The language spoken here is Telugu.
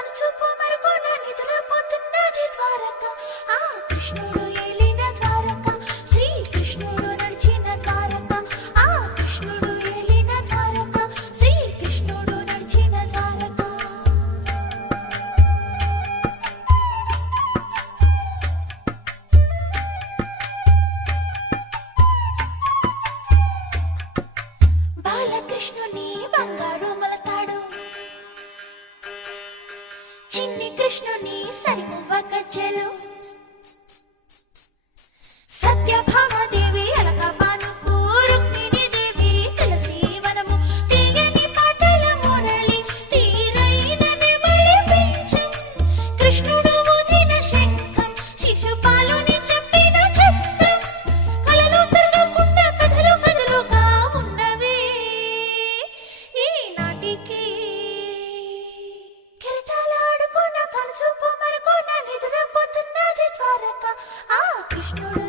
కనుచూపు మరుగోన నిద్రపోతున్నది ద్వారక. ఆ కృష్ణుడు ఏలిన ద్వారక, శ్రీకృష్ణుడు నడిచిన ద్వారక. ఆ కృష్ణుడు ఏలిన ద్వారక, శ్రీకృష్ణుడు నడిచిన ద్వారక. బాలకృష్ణుని బంగారు మలతాడు, చిన్ని కృష్ణుని సరిమువ్వ గజ్జెలు, సత్యభామాదేవి అలక పానుపు, రుక్మిణీ దేవి తులసి వనము, తీయని పాటల మురళి తీరైన నెమలి పింఛం, కృష్ణుడు ఊదిన శంఖం, శిశుపాలుని చెప్పిన చక్రం, కళలు తిరగకుండా కథలు కథలుగా ఉన్నవే ఈనాటికి. కిరీటాలాడుకున్న కనుచూపు మరుగోన నిద్రపోతున్నది ద్వారక. ఆ కృష్ణుడు